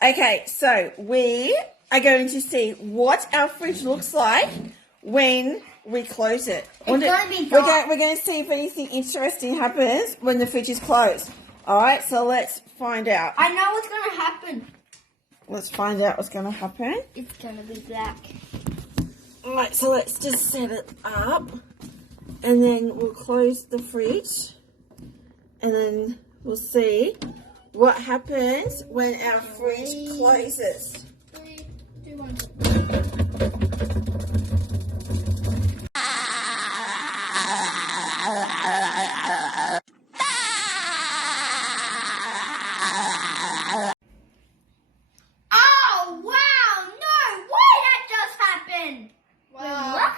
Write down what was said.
Okay, so we are going to see what our fridge looks like when we close it. It's gonna be dark. We're going to see if anything interesting happens when the fridge is closed. All right, so let's find out. I know what's gonna happen. Let's find out what's going to happen. It's gonna be black. All right, so let's just set it up, and then we'll close the fridge, and then we'll see what happens when our fridge closes. 3, 2, 1. Oh wow! No way! That just happened. Wow.